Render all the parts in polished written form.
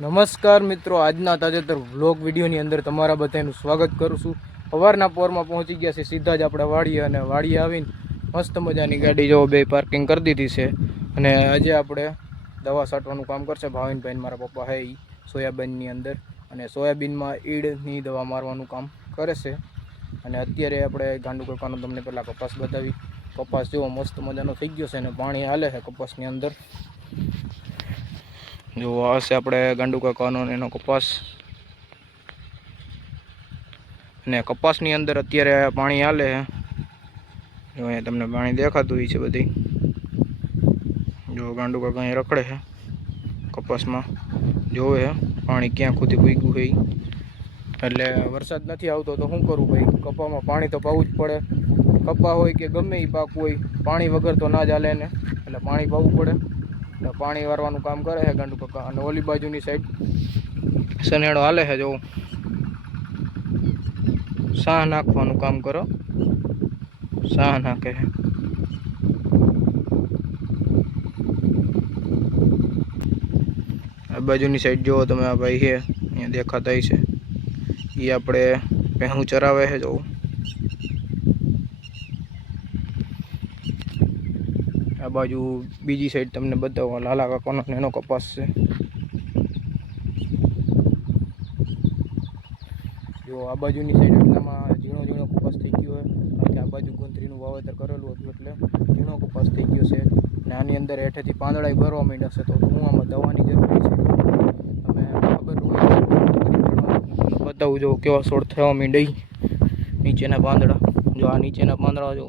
નમસ્કાર મિત્રો, આજના તાજેતર વ્લોગ વિડીયોની અંદર તમારા બધાનું સ્વાગત કરું છું। સવારના પોરમાં પહોંચી ગયા છે સીધા જ આપણે વાડીએ, અને વાડીએ આવીને મસ્ત મજાની ગાડી જો બે પાર્કિંગ કરી દીધી છે। અને આજે આપણે દવા છાંટવાનું કામ કરશે ભાવિનભાઈ, મારા પપ્પા હે એ સોયાબીનની અંદર, અને સોયાબીનમાં ઈડની દવા મારવાનું કામ કરે છે। અને અત્યારે આપણે ગાંડુ કાકાનો તમને પહેલાં કપાસ બતાવી। કપાસ જેવો મસ્ત મજાનો થઈ ગયો છે અને પાણી હાલે છે કપાસની અંદર। जो आ से अपने गांडू काकानो एनो कपास ने कपासनी अंदर अत्यारे पाणी हाले है। जो अहीं तमने पाणी देखातुं हशे बधी। जो गांडू काका अहीं रखड़े है कपास में, जोवे है पाणी क्यां खुदी पूग्युं है। एटले वरसाद नथी आवतो तो शुं करूं भाई, कपामां पाणी तो पावुं ज पड़े। कपा होय के गमे ई पाक होय, पाणी वगर तो ना चाले ने, एटले पाणी पावुं पड़े। पाणी वारवानुं काम करे है गांडू काका। अने ओली बाजुनी साइड सनेड़ो हाले है, जो साह नाखवानुं काम करो, साह नाखे है। आ बाजुनी साइड जो तमे आ भाई है अहींया देखाता हशे, ई आपणे भેહું चरावे है। जो आ बाजू बीजी साइड तमने बतावो लाला काकानो एनो कपास छे। जो आ बाजुनी साइड એટલામાં ઝીણો ઝીણો કપાસ થઈ ગયો છે, કારણ કે આ બાજુ ગુંથરીનું વાવેતર કરેલું હતું એટલે ઝીણો કપાસ થઈ ગયો છે। અને આની અંદર હેઠેથી પાંદડા ભરવા માંડ્યા છે, તો હું આમાં દવાની જરૂર છે। તમે ખબર હોય બતાવું જો કેવા છોડ થવા માંડ્યા નીચેના પાંદડા। જો આ નીચેના પાંદડા જો,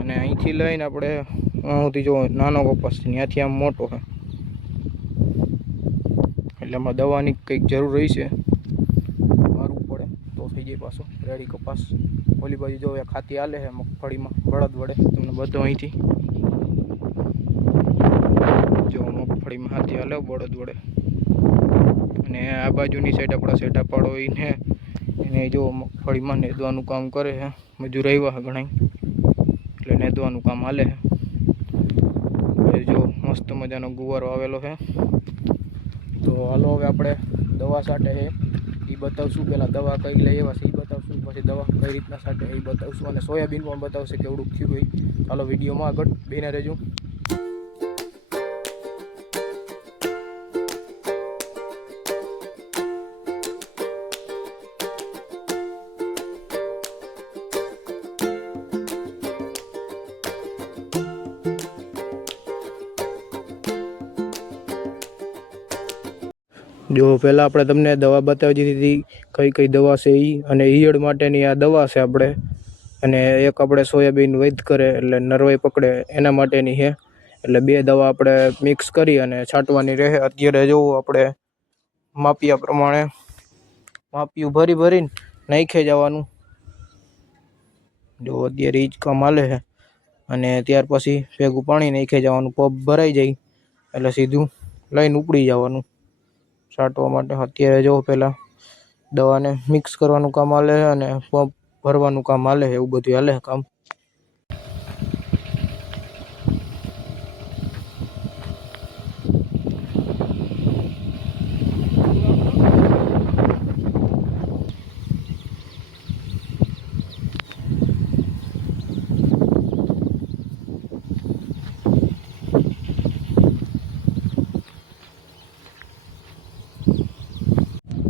અને અહીંથી લઈને આપણે અહીંથી જો નાનો કપાસ છે ત્યાંથી આમ મોટો છે, એટલે આમાં દવાની કંઈક જરૂર રહી છે, મારવું પડે તો થઈ જાય પાછો રેડી કપાસ। ઓલી બાજુ જો એ ખાતી હાલે છે મગફળીમાં બળદ વડે, તમને બધો અહીંથી જો મગફળીમાં હાથી હાલે બળદ વડે। અને આ બાજુની સાઈડ આપણા સેટા પાડો એને જો મગફળીમાં નેદવાનું કામ કરે છે, મજૂર આવ્યા ઘણા એટલે નેદવાનું કામ હાલે છે। જો મસ્ત મજાનો ગુવારો આવેલો છે। તો હાલો હવે આપણે દવા છાંટે છે એ બતાવશું। પહેલાં દવા કઈ લઈ આવ્યા છે એ બતાવશું, પછી દવા કઈ રીતના છાંટે એ બતાવશું, અને સોયાબીન પણ બતાવશે કેવડું થયું હોય। ચાલો વિડીયોમાં આગળ બેને રહેજો। जो पहला આપણે તમને દવા બતાવી દીધી હતી કઈ કઈ દવા છે ઈ, અને ઈયળ માટેની આ દવા છે આપણે, અને એક આપણે સોયાબીન વૈદ કરે એટલે નરવાઈ પકડે એના માટેની છે। એટલે બે દવા આપણે મિક્સ કરી અને છાંટવાની રહે। અત્યારે જો આપણે માપિયા પ્રમાણે માપિયું ભરી ભરીને નાખી જવાનું। જો અત્યારે ઈ જ કામ હાલે છે, અને ત્યાર પછી ભેગું પાણી નાખી જવાનું। પંપ ભરાઈ જાય એટલે સીધું લઈને ઉપડી જવાનું છાંટવા માટે। અત્યારે જો પહેલાં દવાને મિક્સ કરવાનું કામ હાલે છે અને પંપ ભરવાનું કામ હાલે છે, એવું બધું હાલે કામ।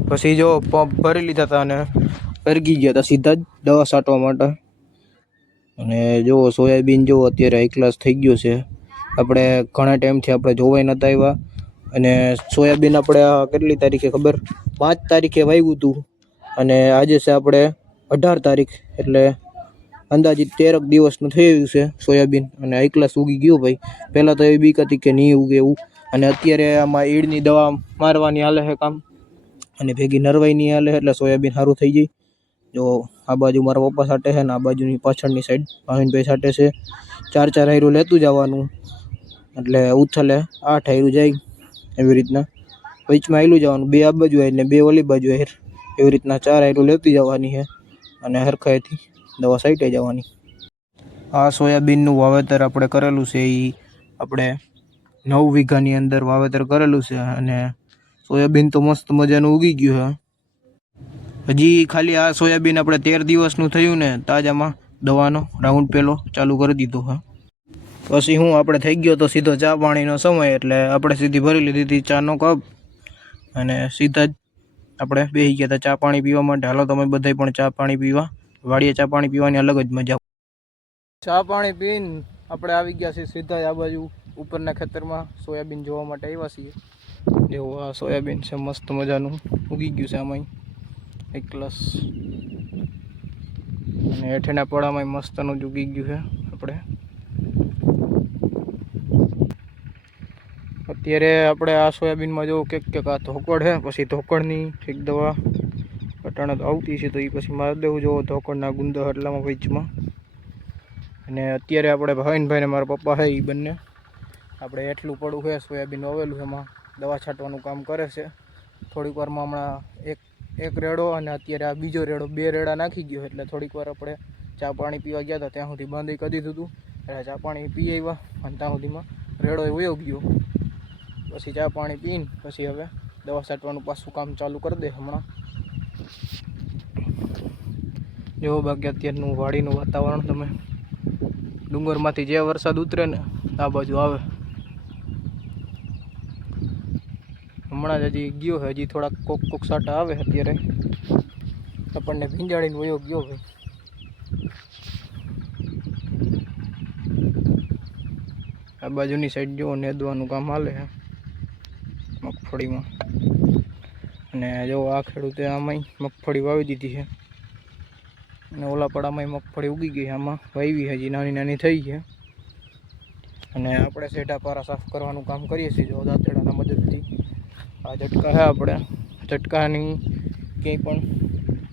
પછી જો પંપ ભરી લીધા હતા અને પરગી ગયા હતા સીધા જ દવા છાંટવા માટે। અને જો સોયાબીન જો અત્યારે હાઈ ક્લાસ થઈ ગયો છે। આપણે ઘણા ટાઈમથી આપણે જોવાય નહોતા આવ્યા, અને સોયાબીન આપણે કેટલી તારીખે ખબર, 5 તારીખે વાવ્યું હતું, અને આજે છે આપણે 18 તારીખ, એટલે અંદાજિત 13 દિવસનું થઈ ગયું છે સોયાબીન, અને હાઈ ક્લાસ ઉગી ગયું ભાઈ। પહેલાં તો એવી બીક હતી કે નહીં ઉગે એવું, અને અત્યારે આમાં ઈડની દવા મારવાની હાલે છે કામ, અને ભેગી નરવાઈની હાલે એટલે સોયાબીન સારું થઈ જાય। જો આ બાજુ મારા પપ્પા છાંટે છે, ને આ બાજુની પાછળની સાઈડ ભાવિનભાઈ છાંટે છે। 4 હાયરું લેતું જવાનું, એટલે ઉથલે 8 હાયરું જાય એવી રીતના। વચમાં હાલ્યું જવાનું, 2 આ બાજુ હાયર ને 2 ઓલી બાજુ હાયર, એવી રીતના 4 હાયરું લેતી જવાની છે, અને હરખાઈથી દવા છાંટી જવાની। આ સોયાબીનનું વાવેતર આપણે કરેલું છે એ આપણે 9 વીઘાની અંદર વાવેતર કરેલું છે અને સોયાબીન તો મસ્ત મજાનું ઉગી ગયું છે. હજી ખાલી આ સોયાબીન આપણે 13 દિવસનું થયું ને તાજામાં દવાનો રાઉન્ડ પેલો ચાલુ કરી દીધો છે. પછી હું આપણે થઈ ગયો તો સીધો ચા પાણીનો સમય, એટલે આપણે સીધી ભરી લીધી હતી ચાનો કપ અને સીધા જ આપણે બેસી ગયા હતા ચા પાણી પીવા માટે. હાલો તમે બધાય પણ ચા પાણી પીવા. વાડીએ ચા પાણી પીવાની અલગ જ મજા. ચા પાણી પીને આપણે આવી ગયા છીએ સીધા આ બાજુ ઉપરના ખેતરમાં સોયાબીન જોવા માટે આવ્યા છીએ. જેવું આ સોયાબીન છે મસ્ત મજાનું ઉગી ગયું છે આમાં એક ક્લાસ, અને હેઠેના પડામાં મસ્તનું જ ઉગી ગયું છે. આપણે અત્યારે આપણે આ સોયાબીનમાં જો કે આ ધોકડ છે, પછી ધોકડની ઠીક દવા અટાણે તો આવતી છે તો એ પછી મારી દેવું જો ધોકડના ગુંદા એટલામાં વેચમાં. અને અત્યારે આપણે ભાવિનભાઈ ને મારા પપ્પા છે એ બંને આપણે એટલું પડું છે સોયાબીન વાવેલું એમાં દવા છાંટવાનું કામ કરે છે. થોડીક વારમાં હમણાં એક રેડો અને અત્યારે આ બીજો રેડો, 2 રેડા નાખી ગયો. એટલે થોડીક વાર આપણે ચા પાણી પીવા ગયા હતા ત્યાં સુધી બાંધી કરી દીધું હતું. એટલે ચા પાણી પી આવ્યા અને ત્યાં સુધીમાં રેડો વયો ગયો. પછી ચા પાણી પીને પછી હવે દવા છાંટવાનું પાછું કામ ચાલુ કરી દે હમણાં. જો બાકી અત્યારનું વાડીનું વાતાવરણ તમે ડુંગરમાંથી જે વરસાદ ઉતરે ને આ બાજુ આવે. હમણાં જ હજી ગયો છે, હજી થોડાક કોક સાટા આવે. અત્યારે આપણને ભીંજાડીને વયો ગયો ભાઈ. આ બાજુની સાઈડ જો નેદવાનું કામ હાલે છે મગફળીમાં. અને જો આ ખેડૂતે આમાંય મગફળી વાવી દીધી છે અને ઓલા પડામાં મગફળી ઉગી ગઈ. આમાં વાવી હજી નાની નાની થઈ છે. અને આપણે સેઢા પારા સાફ કરવાનું કામ કરીએ છીએ જો દાંતેડાના મદદથી. આ ઝટકા છે આપણે ઝટકાની ક્યાંય પણ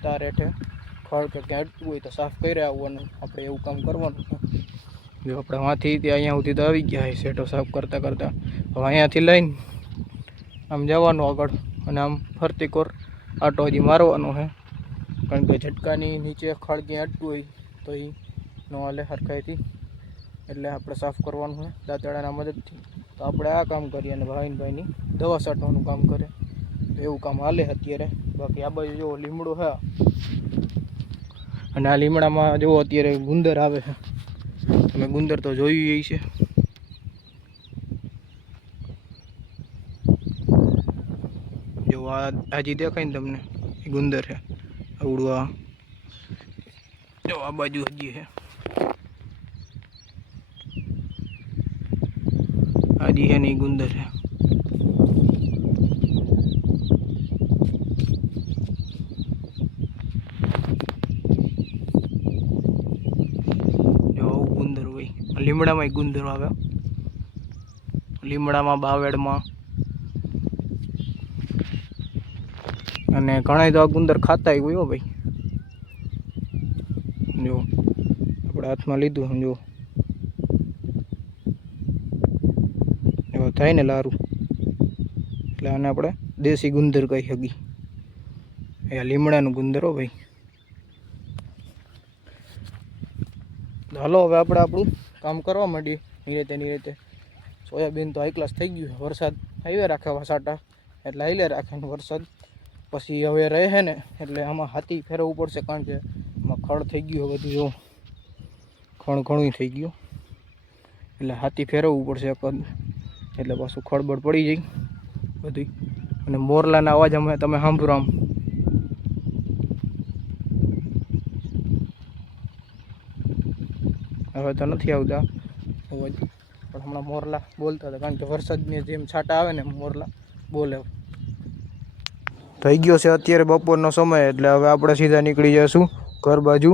તાર હેઠે ખડ કે ક્યાં અટકવું હોય તો સાફ કરી આવવાનું, આપણે એવું કામ કરવાનું. જો આપણે વાંથી ત્યાં અહીંયા સુધી તો આવી ગયા છે સેટો સાફ કરતાં કરતાં. હવે અહીંયાથી લઈને આમ જવાનું આગળ અને આમ ફરતી કોર આટો હજી મારવાનો છે, કારણ કે ઝટકાની નીચે ખડ ક્યાં અટકવું હોય તો એ ન હાલે હરખાઈથી. એટલે આપણે સાફ કરવાનું છે દાંતેડાના મદદથી. તો આપણે આ કામ કરીએ અને ભાવિનભાઈની દવા છાંટવાનું કામ કરે, એવું કામ હાલે અત્યારે. બાકી આ બાજુ જો લીમડો છે અને આ લીમડામાં જો અત્યારે ગુંદર આવે છે. તમે ગુંદર તો જોયું એ છે. જો હાજી દેખાય ને તમને એ ગુંદર છે આવડું. જો આ બાજુ હજી છે, હાજી છે નહીં ગુંદર છે. જો આવું ગુંદર હોય. લીમડામાં ગુંદર આવે, લીમડામાં, બાવેડમાં. અને ઘણા તો આ ગુંદર ખાતા હોય હો ભાઈ. જો આપણે હાથમાં લીધું સમજો એવા થાય ને લારું, એટલે આને આપણે દેશી ગુંદર કહી શકીએ. એ લીમડાનું ગુંદર હો ભાઈ. હાલો હવે આપણે આપણું કામ કરવા માંડીએ નિરેતે. સોયાબીન તો હાઈ ક્લાસ થઈ ગયું. વરસાદ આવ્યા રાખે સાટા એટલે હાઈલે રાખે ને વરસાદ પછી હવે રહે છે ને એટલે આમાં હાથી ફેરવવું પડશે, કારણ કે આમાં ખડ થઈ ગયું બધું. જો ખણ ઘણું થઈ ગયું એટલે હાથી ફેરવવું પડશે એટલે પાછું ખડબડ પડી જાય બધું. અને મોરલાના અવાજ અમે તમે સાંભળો આમ. હવે તો નથી આવતા અવાજ, પણ હમણાં મોરલા બોલતા હતા, કારણ કે વરસાદની જેમ છાંટા આવે ને મોરલા બોલે. થઈ ગયો છે અત્યારે બપોરનો સમય, એટલે હવે આપણે સીધા નીકળી જઈશું ઘર બાજુ.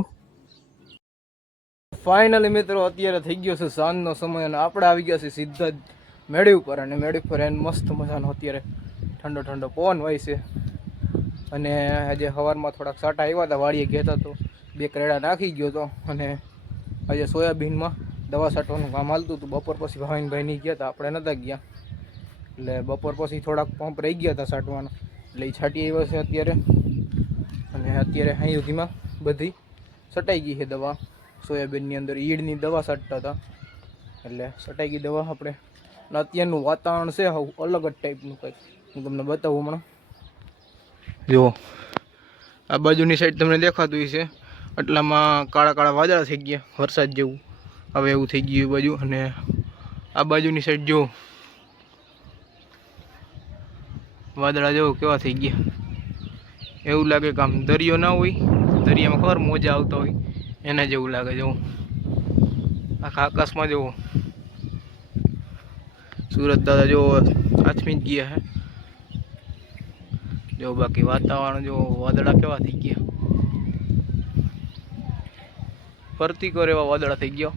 ફાઇનલી મિત્રો અત્યારે થઈ ગયો છે સાંજનો સમય અને આપણે આવી ગયા છીએ સીધા જ મેળી ઉપર. અને મેળી ઉપર એને મસ્ત મજાનો અત્યારે ઠંડો ઠંડો પવન હોય છે. અને આજે સવારમાં થોડાક સાટા આવ્યા હતા, વાડીએ ગયા હતા તો 2 કરેડા નાખી ગયો હતો. અને આજે સોયાબીનમાં દવા છાંટવાનું કામ હાલતું હતું. બપોર પછી ભાવિનભાઈ નહીં ગયા હતા, આપણે નહોતા ગયા. એટલે બપોર પછી થોડાક પંપ રહી ગયા હતા છાંટવાના, એટલે એ છાંટી આવ્યા છે અત્યારે. અને અત્યારે અહીં સુધીમાં બધી છટાઈ ગઈ છે દવા. સોયાબીનની અંદર ઈડની દવા છાંટતા હતા એટલે છટાઈ ગઈ દવા આપણે અને અત્યારનું વાતાવરણ છે હાવ અલગ જ ટાઈપનું કંઈક. હું તમને બતાવું હમણાં. જુઓ આ બાજુની સાઈડ તમને દેખાતું હશે, એટલામાં કાળા કાળા વાદળા થઈ ગયા વરસાદ જેવું. હવે એવું થઈ ગયું એ બાજુ. અને આ બાજુની સાઈડ જો વાદળા જેવો કેવા થઈ ગયા. એવું લાગે કે આમ દરિયો ના હોય, દરિયામાં ખબર મોજા આવતા હોય એના જેવું લાગે. જવું આખા આકાશમાં જુઓ સુરત દાદા જો આથમી જ ગયા હે. જો બાકી વાતાવરણ જો વાદળા કેવા થઈ ગયા, પ્રતિકોર એવા વાદળા થઈ ગયા.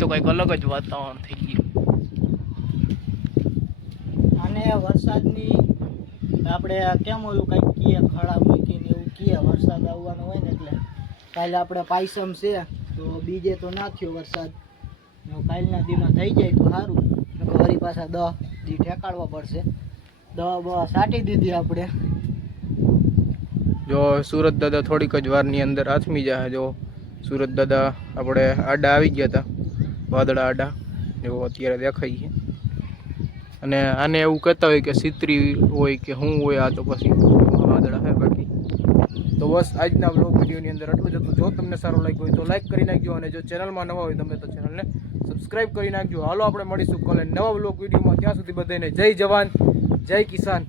તો કંઈક અલગ જ વાતાવરણ થઈ ગયું. અને વરસાદની આપણે કેમ ઓલું કંઈક કીએ ખડા મૂકીને એવું કીએ વરસાદ આવવાનો હોય ને, એટલે કાલે આપણે પાયસમ છે તો બીજે તો ના થયો વરસાદ. કાલના દીમાં થઈ જાય તો સારું, વળી પાછા 10 દી ઠેકાડવા પડશે. દવા છાંટી દીધી આપણે. જો સુરત દાદા થોડીક જ વારની અંદર આથમી જાય. જો સુરત દાદા આપણે આડા આવી ગયા હતા, વાદળા આડા એવો અત્યારે દેખાય છે. અને આને એવું કહેતા હોય કે સિત્રી હોય કે શું હોય, આ તો પછી વાદળા છે. બાકી તો બસ આજના બ્લોગ વિડીયોની અંદર આટલું જ હતું. જો તમને સારું લાગ્યું હોય તો લાઈક કરી નાખજો, અને જો ચેનલમાં નવા હોય તમે તો ચેનલને સબસ્ક્રાઈબ કરી નાખજો. હાલો આપણે મળીશું કાલે નવા બ્લોગ વિડીયોમાં. ત્યાં સુધી બધાને જય જવાન જય કિસાન.